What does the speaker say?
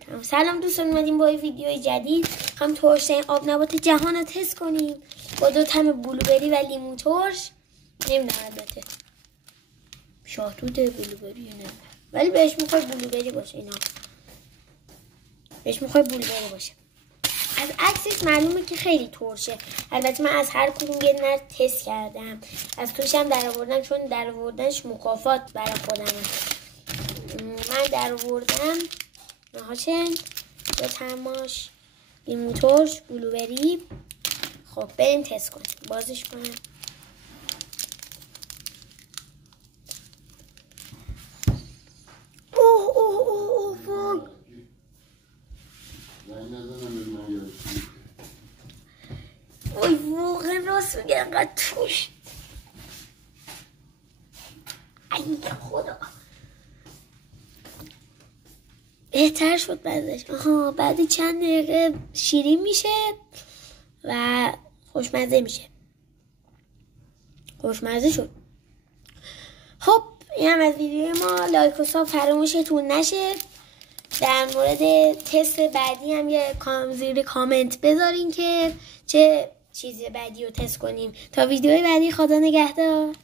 تمام. سلام دوستان، اومدیم با ویدیو جدید. هم ترش‌ترین آب نبات جهان رو تست کنیم با 2 طعم بلوبری و لیمو ترش. نمیدونم البته شاهدود بلوبری نه، ولی بهش میخواد بلوبری باشه. اینا بهش میخواد بلوبری باشه. از عکسش معلومه که خیلی ترشه. البته من از هر کدوم یه نر تست کردم، از توش هم در آوردم، چون در آوردنش مکافات برای خودمه. من در آوردم نهاشن 2 طعماش لیمو ترش بلوبری. خب بریم تست کنیم. بازش کنم. وای واقعا راست میگه، انقدر توش. ای خدا بهتر شد بعدش. بعد چند دقیقه شیرین میشه و خوشمزه میشه. خوشمزه شد. خب این هم از ویدیو ما. لایک و ساب فراموشتون نشه. در مورد تست بعدی هم یه زیر کامنت بذارین که چه چیز بعدی رو تست کنیم. تا ویدیوی بعدی، خدا نگهدار.